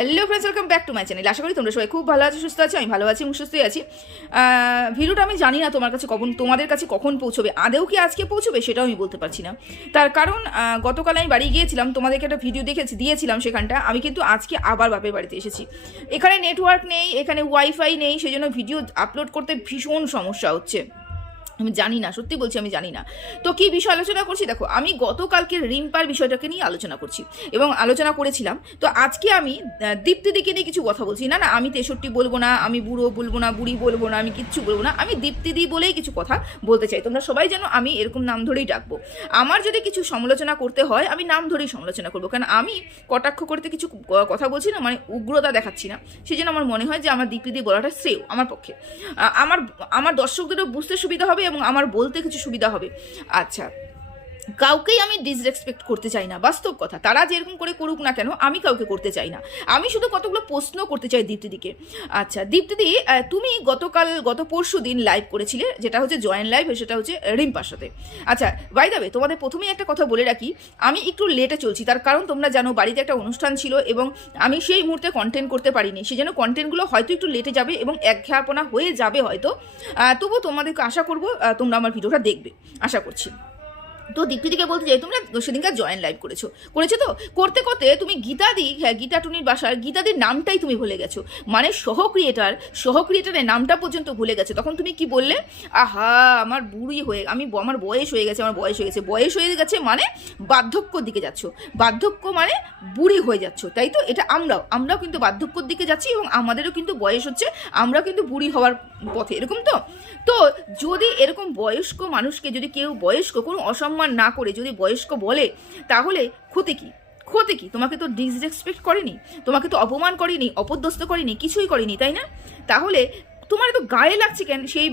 Hello friends welcome back to my channel আশা করি তোমরা সবাই খুব ভালো আছো, সুস্থ আছো, আমি ভালো আছি এবং সুস্থই আছি। ভিডিওটা আমি জানি না তোমার কাছে কখন, তোমাদের কাছে কখন পৌঁছবে, আদেও কি আজকে পৌঁছবে সেটাও আমি বলতে পারছি না। তার কারণ গতকাল আমি বাড়ি গিয়েছিলাম, তোমাদেরকে একটা ভিডিও দেখেছি, দিয়েছিলাম সেখানটা, আমি কিন্তু আজকে আবার বাপের বাড়িতে এসেছি। এখানে নেটওয়ার্ক নেই, এখানে ওয়াইফাই নেই সেই জন্য ভিডিও আপলোড করতে ভীষণ সমস্যা হচ্ছে। আমি জানি না, সত্যি বলছি আমি জানি না। তো কি বিষয় আলোচনা করছি? দেখো, আমি গতকালকে রিম্পার বিষয়টাকে নিয়ে আলোচনা করছি এবং আলোচনা করেছিলাম। তো আজকে আমি দীপ্তিদিকে নিয়ে কিছু কথা বলছি। না না, আমি তেষট্টি বলব না, আমি বুড়ো বলব না, বুড়ি বলব না, আমি কিচ্ছু বলব না, আমি দীপ্তিদি বলেই কিছু কথা বলতে চাই। তোমরা সবাই যেন আমি এরকম নাম ধরেই ডাকবো। আমার যদি কিছু সমালোচনা করতে হয়, আমি নাম ধরেই সমালোচনা করব। কারণ আমি কটাক্ষ করতে কিছু কথা বলছি না মানে উগ্রতা দেখাচ্ছি না। সেই জন্য আমার মনে হয় যে আমার দীপ্তিদি বলাটা শ্রেয় আমার পক্ষে। আমার আমার দর্শকদেরও বুঝতে সুবিধা হবে এবং আমার বলতে কিছু সুবিধা হবে। আচ্ছা। কাউকেই আমি ডিসরেসপেক্ট করতে চাই না, বাস্তব কথা। তারা যেরকম করে করুক না কেন, আমি কাউকে করতে চাই না। আমি শুধু কতগুলো প্রশ্ন করতে চাই দীপ্তিদিকে। আচ্ছা দীপ্তিদি তুমি গতকাল, গত পরশু দিন লাইভ করেছিলে, যেটা হচ্ছে জয়েন্ট লাইভ সেটা হচ্ছে রিম্পার সাথে। আচ্ছা বাই দাবে তোমাদের প্রথমেই একটা কথা বলে রাখি, আমি একটু লেটে চলছি। তার কারণ তোমরা জানো, বাড়িতে একটা অনুষ্ঠান ছিল এবং আমি সেই মুহূর্তে কন্টেন্ট করতে পারিনি। সেই জন্য কন্টেন্টগুলো হয়তো একটু লেটে যাবে এবং একঘেয়াপনা হয়ে যাবে হয়তো। তবুও তোমাদেরকে আশা করব তোমরা আমার ভিডিওটা দেখবে। আশা করছি। তো দীপ্তিদিকে বলতে চাই, তোমরা সেদিনকার জয়েন্ট লাইভ করেছ। করেছ তো? করতে করতে তুমি গীতাদি হ্যাঁ গীতা টুনির বাসার গীতাদির নামটাই তুমি ভুলে গেছো। মানে সহ ক্রিয়েটার সহ ক্রিয়েটারের নামটা পর্যন্ত ভুলে গেছো। তখন তুমি কি বললে? আহা, আমার বুড়ি হয়ে, আমি আমার বয়স হয়ে গেছে, আমার বয়স হয়ে গেছে। বয়স হয়ে গেছে মানে বার্ধক্যর দিকে যাচ্ছ। বার্ধক্য মানে বুড়ি হয়ে যাচ্ছ, তাই তো? এটা আমরাও আমরাও কিন্তু বার্ধক্যর দিকে যাচ্ছি এবং আমাদেরও কিন্তু বয়স হচ্ছে আমরা কিন্তু বুড়ি হওয়ার পথে, এরকম তো? তো যদি এরকম বয়স্ক মানুষকে, যদি কেউ বয়স্ক, কোনো অসম্মান না করে যদি বয়স্ক বলে, তাহলে ক্ষতি কি? ক্ষতি কি? তোমাকে তো ডিসরেসপেক্ট করেনি, তোমাকে তো অপমান করেনি, অপদস্থ করেনি, কিছুই করেনি, তাই না? তাহলে তোমার তো গায়ে লাগছে কেন? সেই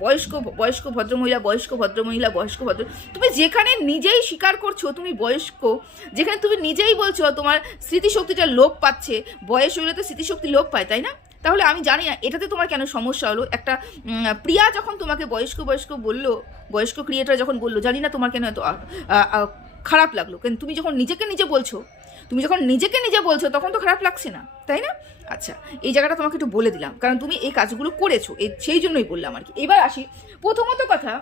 বয়স্ক বয়স্ক ভদ্রমহিলা বয়স্ক ভদ্রমহিলা, বয়স্ক ভদ্র, তুমি যেখানে নিজেই স্বীকার করছ তুমি বয়স্ক, যেখানে তুমি নিজেই বলছো তোমার স্মৃতিশক্তিটা লোপ পাচ্ছে, বয়স হলে তো স্মৃতিশক্তি লোপ পায়, তাই না? তাহলে আমি জানি না, এটাতে তোমার কেন সমস্যা হলো? একটা প্রিয়া যখন তোমাকে বয়স্ক বয়স্ক বলল, বয়স্ক ক্রিয়েটার যখন বলল, জানি না তোমার কেন এত খারাপ লাগল। কেন তুমি যখন নিজেকে নিজে বলছো, তুমি যখন নিজেকে নিজে বলছো, তখন তো খারাপ লাগছে না, তাই না? আচ্ছা এই জায়গাটা তোমাকে একটু বলে দিলাম, কারণ তুমি এই কাজগুলো করেছ, এই, সেই জন্যই বললাম আর কি। এবার আসি, প্রথমত কথা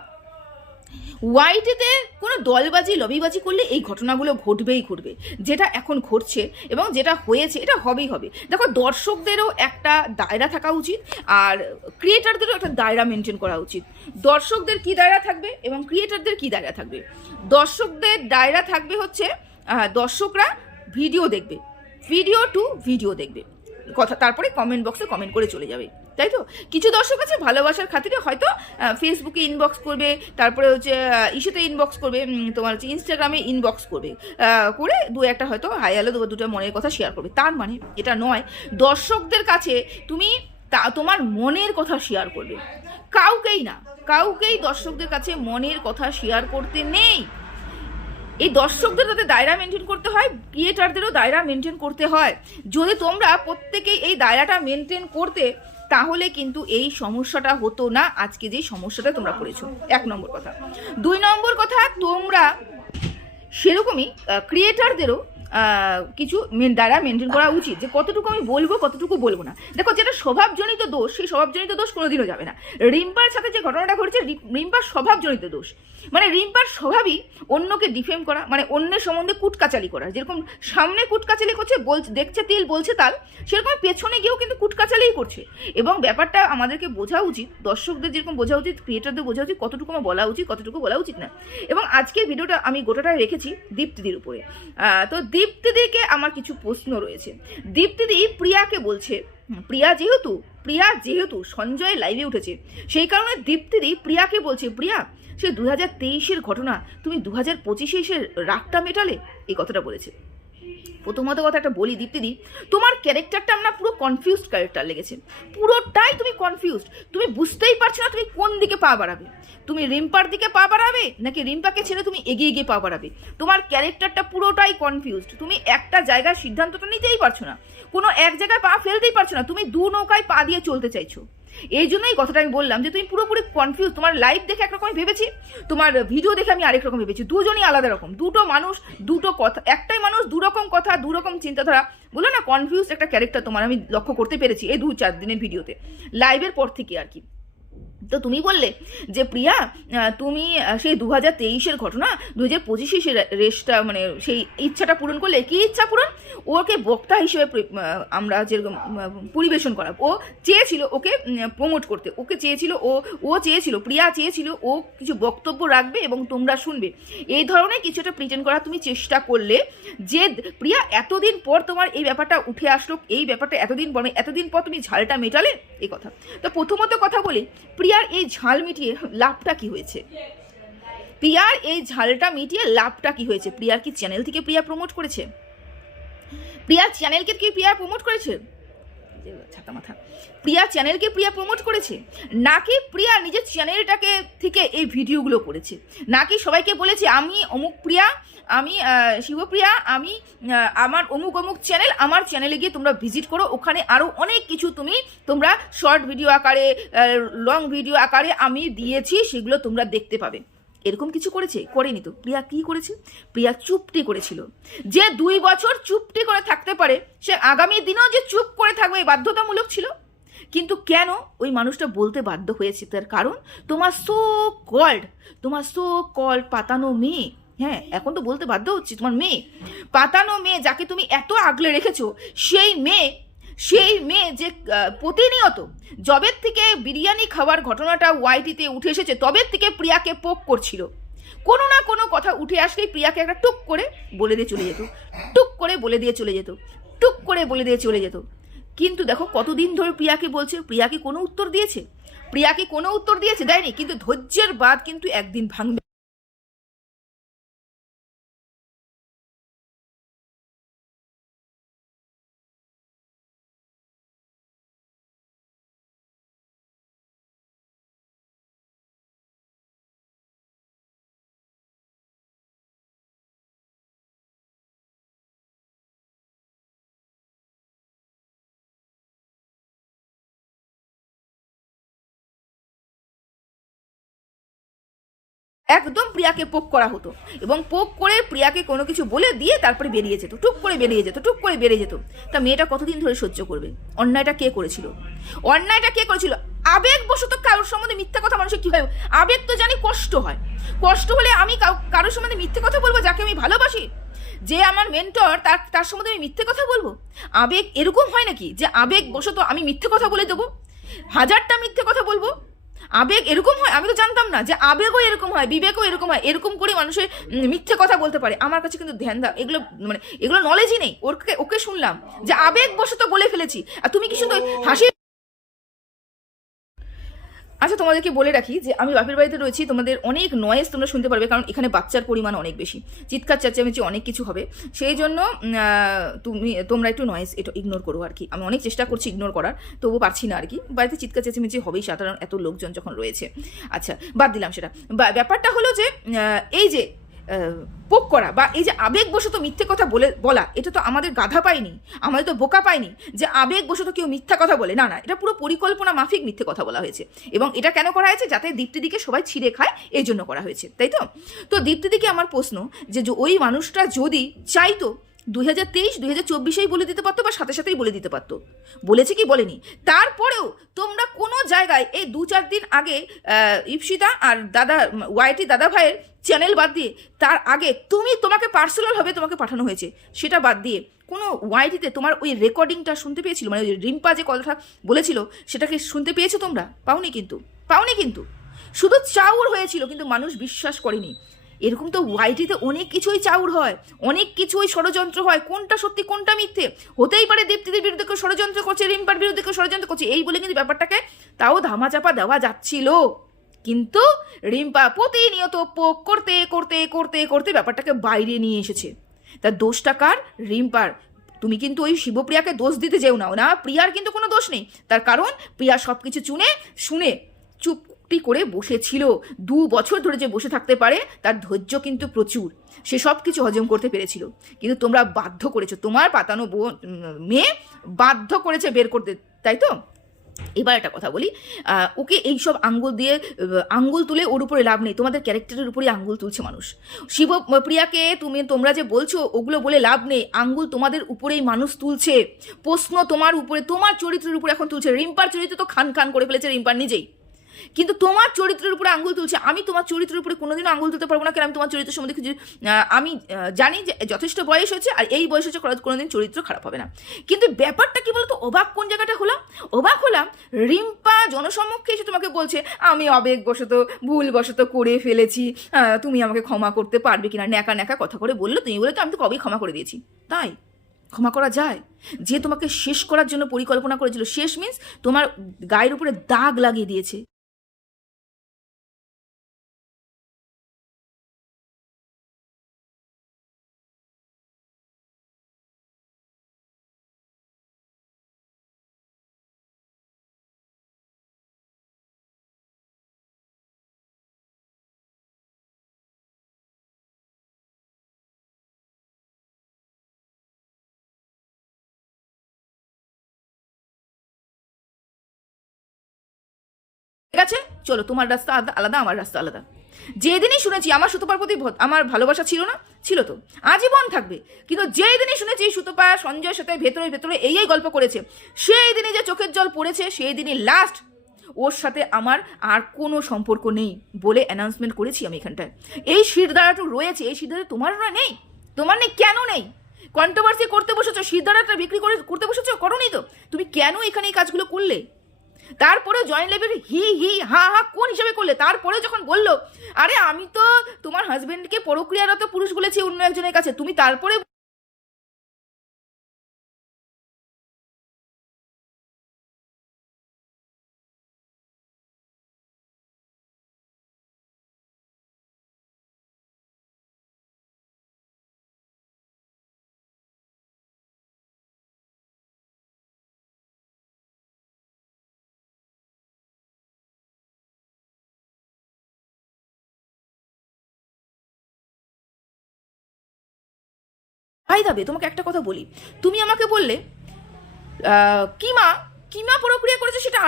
ওয়াইটিতে কোনো দলবাজি, লবিবাজি করলে এই ঘটনাগুলো ঘটবেই ঘটবে। যেটা এখন ঘটছে এবং যেটা হয়েছে, এটা হবেই হবে। দেখো, দর্শকদেরও একটা দায়রা থাকা উচিত আর ক্রিয়েটারদেরও একটা দায়রা মেনটেন করা উচিত। দর্শকদের কি দায়রা থাকবে এবং ক্রিয়েটারদের কি দায়রা থাকবে? দর্শকদের দায়রা থাকবে হচ্ছে দর্শকরা ভিডিও দেখবে। ভিডিও টু ভিডিও দেখবে। কথা, তারপরে কমেন্ট বক্সে কমেন্ট করে চলে যাবে। তাই তো? কিছু দর্শক আছে ভালোবাসার খাতিরে হয়তো ফেসবুকে ইনবক্স করবে, তারপরে হচ্ছে ইসেতে ইনবক্স করবে তোমার হচ্ছে ইনস্টাগ্রামে ইনবক্স করবে করে দু একটা হয়তো হাই আলো দু দুটো মনের কথা শেয়ার করবে। তার মানে এটা নয়, দর্শকদের কাছে তুমি তা, তোমার মনের কথা শেয়ার করবে। কাউকেই না, কাউকেই দর্শকদের কাছে মনের কথা শেয়ার করতে নেই। এই দর্শকদের তাদের দায়রা মেনটেন করতে হয় ক্রিয়েটারদেরও দায়রা মেনটেন করতে হয়। যদি তোমরা প্রত্যেকেই এই দায়রাটা মেনটেন করতে তাহলে কিন্তু এই সমস্যাটা হতো না। আজকে যে সমস্যাটা তোমরা করেছ। এক নম্বর কথা। দুই নম্বর কথা, তোমরা সেরকমই ক্রিয়েটারদেরও কিছু দ্বারা মেনটেন করা উচিত যে কতটুকু আমি বলব, কতটুকু বলব না। দেখো, যেটা স্বভাবজনিত দোষ, সেই স্বভাবজনিত দোষ কোনোদিনও যাবে না। রিম্পার সাথে যে ঘটনাটা ঘটেছে রিম্পার স্বভাবজনিত দোষ। মানে রিম্পার স্বভাবই অন্যকে ডিফেম করা মানে অন্যের সম্বন্ধে কুটকাচালি করা। যেরকম সামনে কুটকাচালি করছে, বলছে, দেখছে তিল, বলছে তাল, সেরকম পেছনে গিয়েও কিন্তু কুটকাচালিই করছে। এবং ব্যাপারটা আমাদেরকে বোঝা উচিত, দর্শকদের যেরকম বোঝা উচিত ক্রিয়েটারদের বোঝা উচিত, কতটুকু আমার বলা উচিত, কতটুকু বলা উচিত না। এবং আজকের ভিডিওটা আমি গোটাটা রেখেছি দীপ্তিদির উপরে। তো দীপ্তিদিকে আমার কিছু প্রশ্ন রয়েছে। দীপ্তিদি প্রিয়াকে বলছে, প্রিয়া যেহেতু প্রিয়া যেহেতু সঞ্জয় লাইভে উঠেছে, সেই কারণে দীপ্তিদি প্রিয়াকে বলছে, প্রিয়া, সে দু হাজার তেইশের ঘটনা, তুমি দু হাজার পঁচিশে এসে রাগটা মেটালে? এই কথাটা বলেছে। প্রথমত কথা একটা বলি দীপ্তিদি তোমার ক্যারেক্টারটা আমরা পুরো কনফিউজড ক্যারেক্টার লেগেছে। পুরোটাই তুমি কনফিউজড তুমি বুঝতেই পারছ না তুমি কোন দিকে পা বাড়াবে। তুমি রিম্পার দিকে পা বাড়াবে, নাকি রিম্পাকে ছেড়ে তুমি এগিয়ে গিয়ে পা বাড়াবে? তোমার ক্যারেক্টারটা পুরোটাই কনফিউজড তুমি একটা জায়গার সিদ্ধান্তটা নিতেই পারছ না। কোনো এক জায়গায় পা ফেলতেই পারছ না। তুমি দু নৌকায় পা দিয়ে চলতে চাইছো। এই জন্যই কথাটা আমি বললাম যে তুমি পুরোপুরি কনফিউজ তোমার লাইভ দেখে একরকম ভেবেছি, তোমার ভিডিও দেখে আমি আরেক রকম ভেবেছি। দুজনই আলাদা রকম, দুটো মানুষ, দুটো কথা, একটাই মানুষ দু রকম কথা দু রকম চিন্তাধারা। বলো না কনফিউজ একটা ক্যারেক্টার তোমার আমি লক্ষ্য করতে পেরেছি এই দু চার দিনের ভিডিওতে লাইভের পর থেকে আর কি। তো তুমি বললে যে প্রিয়া তুমি সেই দু হাজার তেইশের ঘটনা দু হাজার পঁচিশে রেসটা মানে সেই ইচ্ছাটা পূরণ করলে। কি ইচ্ছা পূরণ? ওকে বক্তা হিসেবে আমরা যেরকম পরিবেশন করা। ও চেয়েছিল ওকে প্রমোট করতে। ওকে চেয়েছিল, ও ও চেয়েছিল, প্রিয়া চেয়েছিল, ও কিছু বক্তব্য রাখবে এবং তোমরা শুনবে। এই ধরনের কিছুটা প্রিটেন্ড করা তুমি চেষ্টা করলে যে প্রিয়া, এতদিন পর তোমার এই ব্যাপারটা উঠে আসলো, এই ব্যাপারটা এতদিন পর এতদিন পর তুমি ঝালটা মেটালে, এই কথা। তো প্রথমত কথা বলি প্রিয়ার এই ঝাল মিটিয়ে লাভটা কি হয়েছে? প্রিয়ার এই ঝালটা মিটিয়ে লাভটা কি হয়েছে? প্রিয়ার কি চ্যানেল থেকে প্রিয়া প্রমোট করেছে? প্রিয়ার চ্যানেলকে কি প্রিয়া প্রমোট করেছে? ছাতা মাথা। প্রিয়া চ্যানেলকে প্রিয়া প্রমোট করেছে? নাকি প্রিয়া নিজের চ্যানেলটাকে থেকে এই ভিডিওগুলো করেছে? নাকি সবাইকে বলেছে, আমি অমুক প্রিয়া আমি শিবপ্রিয়া, আমি আমার অমুক অমুক চ্যানেল আমার চ্যানেলে গিয়ে তোমরা ভিজিট করো। ওখানে আরও অনেক কিছু তুমি, তোমরা শর্ট ভিডিও আকারে লং ভিডিও আকারে আমি দিয়েছি, সেগুলো তোমরা দেখতে পাবে। এরকম কিছু করেছে? করেনি তো। প্রিয়া কি করেছে? প্রিয়া চুপটি করেছিল। যে দুই বছর চুপটি করে থাকতে পারে, সে আগামী দিনেও যে চুপ করে থাকবে বাধ্যতামূলক ছিল। কিন্তু কেন ওই মানুষটা বলতে বাধ্য হয়েছে? তার কারণ, তোমার সো কল্ড তোমার সো কল্ড পাতানো মেয়ে হ্যাঁ এখন তো বলতে বাধ্য হচ্ছে, তোমার মেয়ে। পাতানো মেয়ে যাকে তুমি এত আগলে রেখেছো, সেই মেয়ে সেই মেয়ে যে প্রতিনিয়ত জবের থেকে বিরিয়ানি খাওয়ার ঘটনাটা ওয়াইটিতে উঠে এসেছে, তবের থেকে প্রিয়াকে পোক করছিল। কোনো না কোনো কথা উঠে আসলেই প্রিয়াকে একটা টুক করে বলে দিয়ে চলে যেত, টুক করে বলে দিয়ে চলে যেত, টুক করে বলে দিয়ে চলে যেত। কিন্তু দেখো কতদিন ধরে প্রিয়াকে বলছে প্রিয়াকে কোনো উত্তর দিয়েছে? প্রিয়াকে কোনো উত্তর দিয়েছে? দেয়নি, কিন্তু ধৈর্যের বাদ কিন্তু একদিন ভাঙবে। একদম প্রিয়াকে পোক করা হতো। এবং পোক করে প্রিয়াকে কোনো কিছু বলে দিয়ে তারপরে বেরিয়ে যেত। টুক করে বেরিয়ে যেত, টুক করে বেরিয়ে যেত। তা মেয়েটা কতদিন ধরে সহ্য করবে? অন্যায়টা কে করেছিল? অন্যায়টা কে করেছিল? আবেগবশত কারোর সম্বন্ধে মিথ্যা কথা মানুষের কী হয়? আবেগ তো জানি কষ্ট হয়। কষ্ট হলে আমি কারোর সম্বন্ধে মিথ্যে কথা বলব যাকে আমি ভালোবাসি? যে আমার মেন্টর তার তার সম্বন্ধে আমি মিথ্যে কথা বলব? আবেগ এরকম হয় নাকি যে আবেগ আবেগবশত আমি মিথ্যে কথা বলে দেবো? হাজারটা মিথ্যে কথা বলব? আবেগ এরকম হয়, আমি তো জানতাম না যে আবেগও এরকম হয়, বিবেকও এরকম হয়, এরকম করে মানুষের মিথ্যে কথা বলতে পারে। আমার কাছে কিন্তু ধ্যান দাও এগুলো মানে এগুলো নলেজই নেই। ওকে ওকে শুনলাম যে আবেগ বশত বলে ফেলেছি। আর তুমি কি সুন্দর হাসি আচ্ছা তোমাদেরকে বলে রাখি যে আমি বাপের বাড়িতে রয়েছি, তোমাদের অনেক নয়েজ তোমরা শুনতে পারবে, কারণ এখানে বাচ্চার পরিমাণ অনেক বেশি। চিৎকার, চেঁচামেচি অনেক কিছু হবে। সেই জন্য তুমি, তোমরা একটু নয়েজ এটা ইগনোর করো আর কি। আমি অনেক চেষ্টা করছি ইগনোর করার, তবু পারছি না আর কি। বাড়িতে চিৎকার, চেঁচামেচি হবেই, সাধারণ এত লোকজন যখন রয়েছে। আচ্ছা বাদ দিলাম সেটা। ব্যাপারটা হলো যে এই যে পোক করা বা এই যে আবেগবশত মিথ্যে কথা বলে, বলা, এটা তো আমাদের গাধা পায়নি, আমাদের তো বোকা পায়নি যে আবেগবশত কেউ মিথ্যা কথা বলে। না না, এটা পুরো পরিকল্পনা মাফিক মিথ্যে কথা বলা হয়েছে। এবং এটা কেন করা হয়েছে? যাতে দীপ্তিদিকে সবাই ছিঁড়ে খায়, এই জন্য করা হয়েছে। তাই তো? তো দীপ্তিদিকে আমার প্রশ্ন যে ওই মানুষটা যদি চাইতো দুই হাজার তেইশ, দুই হাজার চব্বিশেই বলে দিতে পারতো বা সাথে সাথেই বলে দিতে পারতো। বলেছে কি, বলেনি। তারপরেও তোমরা কোনো জায়গায় এই দু চার দিন আগে ইপসিতা আর দাদা ওয়াইটি দাদা ভাইয়ের চ্যানেল বাদ দিয়ে তার আগে তুমি তোমাকে পার্সোনালভাবে তোমাকে পাঠানো হয়েছে। সেটা বাদ দিয়ে কোনো ওয়াইটিতে তোমার ওই রেকর্ডিংটা শুনতে পেয়েছিল? মানে ওই রিম্পা যে কথাটা বলেছিল, সেটাকে শুনতে পেয়েছ তোমরা? পাওনি কিন্তু। পাওনি কিন্তু। শুধু চাউর হয়েছিল, কিন্তু মানুষ বিশ্বাস করেনি। এরকম তো ওয়াইটিতে অনেক কিছুই চাউর হয়, অনেক কিছুই ষড়যন্ত্র হয়। কোনটা সত্যি, কোনটা মিথ্যে? হতেই পারে দীপ্তিদের বিরুদ্ধে কেউ ষড়যন্ত্র করছে, রিম্পার বিরুদ্ধে কেউ ষড়যন্ত্র করছে। এই বলে কিন্তু ব্যাপারটাকে তাও ধামাচাপা দেওয়া যাচ্ছিল। কিন্তু রিম্পা প্রতিনিয়ত পোক করতে করতে করতে করতে ব্যাপারটাকে বাইরে নিয়ে এসেছে। তার দোষটা কার? রিম্পার। তুমি কিন্তু ওই শিবপ্রিয়াকে দোষ দিতে যেও না। না, প্রিয়ার কিন্তু কোনো দোষ নেই। তার কারণ, প্রিয়া সব কিছু চুনে শুনে চুপটি করে বসেছিল। দু বছর ধরে যে বসে থাকতে পারে, তার ধৈর্য কিন্তু প্রচুর। সে সব কিছু হজম করতে পেরেছিল। কিন্তু তোমরা বাধ্য করেছ। তোমার পাতানো মেয়ে বাধ্য করেছে বের করতে। তাই তো? এবার একটা কথা বলি ওকে এইসব আঙ্গুল দিয়ে আঙ্গুল তুলে ওর উপরে লাভ নেই, তোমাদের ক্যারেক্টারের উপরে আঙ্গুল তুলছে মানুষ। শিব, প্রিয়াকে তুমি, তোমরা যে বলছো, ওগুলো বলে লাভ নেই, আঙ্গুল তোমাদের উপরেই মানুষ তুলছে। প্রশ্ন তোমার উপরে, তোমার চরিত্রের উপরে এখন তুলছে। রিম্পার চরিত্র তো খান খান করে ফেলেছে রিম্পার নিজেই। কিন্তু তোমার চরিত্রের উপরে আঙুল তুলছে। আমি তোমার চরিত্রের উপরে কোনোদিনও আঙুল তুলতে পারব না কারণ আমি তোমার চরিত্র সম্বন্ধে কিছু আমি জানি যে যথেষ্ট বয়স হয়েছে আর এই বয়স হচ্ছে কোনো- কোনোদিন চরিত্র খারাপ হবে না। কিন্তু ব্যাপারটা কি বলতো? অবাক কোন জায়গাটা হলাম? অবাক হলাম রিম্পা জনসম্মুখে এসে তোমাকে বলছে, আমি আবেগবশত ভুলবশত করে ফেলেছি। তুমি আমাকে ক্ষমা করতে পারবে কিনা? ন্যাকা ন্যাকা কথা করে বলল। তুমি বলে তো, আমি তো কবেই ক্ষমা করে দিয়েছি। তাই? ক্ষমা করা যায়? যে তোমাকে শেষ করার জন্য পরিকল্পনা করেছিল, শেষ মিন্স তোমার গায়ের উপরে দাগ লাগিয়ে দিয়েছে। ঠিক আছে? চলো, তোমার রাস্তা আলাদা, আমার রাস্তা আলাদা। যেদিনই শুনেছি, আমার সুতপার প্রতি আমার ভালোবাসা ছিল না, ছিল তো। আজীবন থাকবে। কিন্তু যেই দিনই শুনেছি সুতপা সঞ্জয়ের সাথে ভেতরে ভেতরে এই এই গল্প করেছে সেই দিনই যে চোখের জল পড়েছে সেই দিনই লাস্ট ওর সাথে আমার আর কোনো সম্পর্ক নেই বলে অ্যানাউন্সমেন্ট করেছি আমি এখানটায়। এই শিরদাঁড়াটা রয়েছে, এই শিরদাঁড়া তোমার না নেই? তোমার নেই, কেন নেই? কন্ট্রোভার্সি করতে বসেছো, শিরদাঁড়াটা বিক্রি করে করতে বসেছো, করোনি তো? তুমি কেন এখানে এই কাজগুলো করলে? তারপরে জয়েন্ট লেভেল হি হি, হা হা, কোন হিসাবে করলে? তারপরে যখন বলল, আরে, আমি তো তোমার হাজব্যান্ডকে পরক্রিয়ারত পুরুষ বলেছি অন্য একজনের কাছে, তুমি তারপরে ভাই দাবে তোমাকে একটা কথা বলি। তুমি আমাকে বললে কিমা কিমা প্রক্রিয়া করেছে সেটা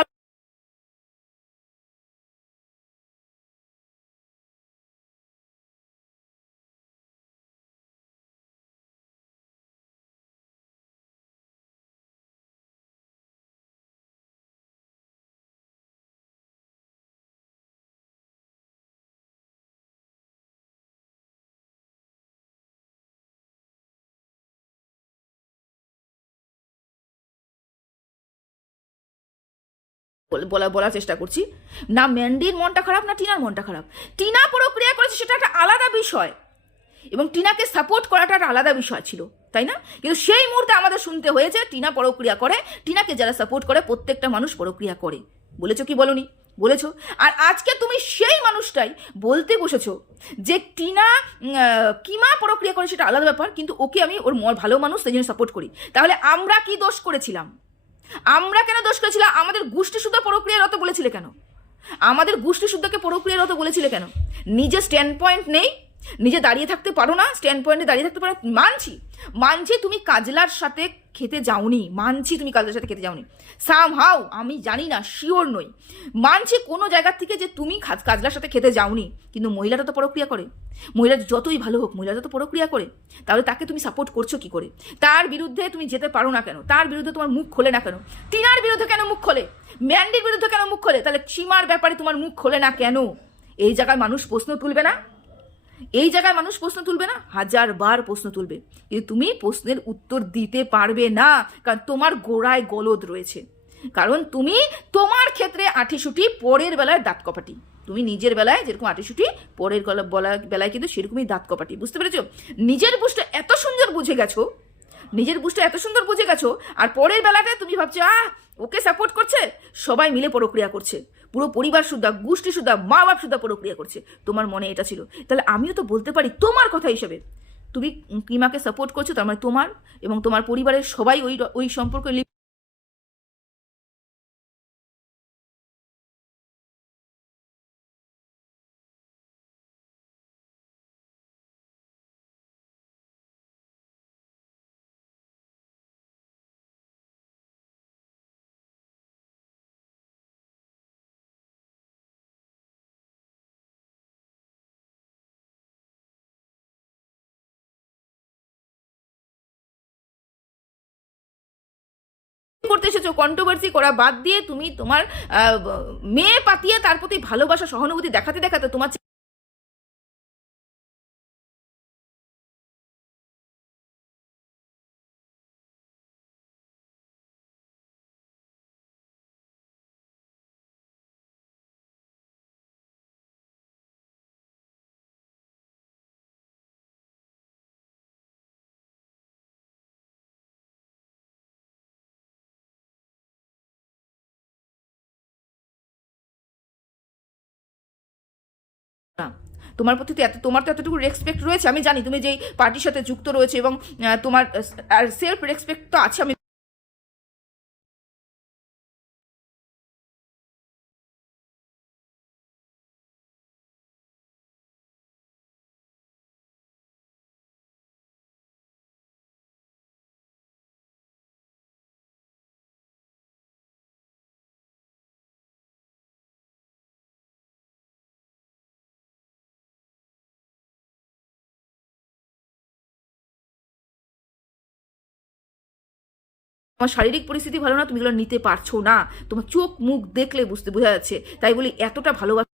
বল- বলা, বলার চেষ্টা করছি। না ম্যান্ডির মনটা খারাপ, না টিনার মনটা খারাপ? টিনা প্রক্রিয়া করেছে সেটা একটা আলাদা বিষয়। এবং টিনাকে সাপোর্ট করাটা একটা আলাদা বিষয় ছিল, তাই না? কিন্তু সেই মুহূর্তে আমাদের শুনতে হয়েছে, টিনা পরক্রিয়া করে, টিনাকে যারা সাপোর্ট করে, প্রত্যেকটা মানুষ পরক্রিয়া করে। বলেছ কি বলনি? বলেছ? আর আজকে তুমি সেই মানুষটাই বলতে বসেছো যে টিনা কিমা প্রক্রিয়া করে সেটা আলাদা ব্যাপার, কিন্তু ওকে আমি ওর ভালো মানুষ সেই জন্য সাপোর্ট করি। তাহলে আমরা কি দোষ করেছিলাম? আমরা কেন দোষ করেছিলাম আমাদের গোষ্ঠী শুদ্ধ প্রক্রিয়ারত বলেছিলে কেন? আমাদের গোষ্ঠী শুদ্ধকে প্রক্রিয়ারত বলেছিলে কেন? নিজে স্ট্যান্ড পয়েন্ট নেই নিজে দাঁড়িয়ে থাকতে পারো না স্ট্যান্ড পয়েন্টে দাঁড়িয়ে থাকতে পারো মানছি মানছি তুমি কাজলার সাথে খেতে যাওনি, মানছি তুমি কাজলার সাথে খেতে যাওনি। সাম হাউ আমি জানি না শিওর নই। মানছি কোনো জায়গার থেকে যে তুমি কাজলার সাথে খেতে যাওনি, কিন্তু মহিলাটা তো প্রক্রিয়া করে। মহিলা যতই ভালো হোক মহিলাটা তো প্রক্রিয়া করে। তাহলে তাকে তুমি সাপোর্ট করছ কি করে? তার বিরুদ্ধে তুমি যেতে পারো না কেন? তার বিরুদ্ধে তোমার মুখ খোলে না কেন? টিনার বিরুদ্ধে কেন মুখ খোলে? ম্যান্ডির বিরুদ্ধে কেন মুখ খোলে? তাহলে সীমার ব্যাপারে তোমার মুখ খোলে না কেন? এই জায়গায় মানুষ প্রশ্ন তুলবে না? এই জায়গায় মানুষ প্রশ্ন তুলবে না? হাজার বার প্রশ্ন তুলবে। কিন্তু তুমি প্রশ্নের উত্তর দিতে পারবে না, কারণ তোমার গোড়ায় গলদ রয়েছে। কারণ তুমি তোমার ক্ষেত্রে আঠিসুটি পরের বেলায় দাঁত কপাটি। তুমি নিজের বেলায় যেরকম আঠিসুটি পরের বলা বেলায় কিন্তু সেরকমই দাঁত কপাটি। বুঝতে পেরেছ? নিজের বুঝটা এত সুন্দর বুঝে গেছো, নিজের বুঝটা এত সুন্দর বুঝে গেছো, আর পরের বেলাটা তুমি ভাবছ, আহ ওকে সাপোর্ট করছে? সবাই মিলে প্রক্রিয়া করছে। পুরো পরিবার সুদ্ধা, গোষ্ঠী সুদ্ধা মা বাপ সুদ্ধা প্রক্রিয়া করছে। তোমার মনে এটা ছিল। তাহলে আমিও তো বলতে পারি তোমার কথা হিসেবে। তুমি কিমাকে সাপোর্ট করছ, তার মানে তোমার এবং তোমার পরিবারের সবাই ওই ওই সম্পর্কে করতে এসেছ কন্ট্রোভার্সি করা বাদ দিয়ে তুমি তোমার মেয়ে পাতিয়ে তার প্রতি ভালোবাসা, সহানুভূতি দেখাতে দেখাতে তোমার তোমার প্রতি তো এত, তোমার তো এতটুকু রেসপেক্ট রয়েছে। আমি জানি তুমি যেই পার্টির সাথে যুক্ত রয়েছে এবং তোমার আর সেলফ রেসপেক্ট তো আছে। আমি তোমার শারীরিক পরিস্থিতি ভালো না, তুমি এগুলো নিতে পারছ না। তোমার চোখ মুখ দেখলে বুঝতে, বোঝা যাচ্ছে। তাই বলি, এতটা ভালোবাসা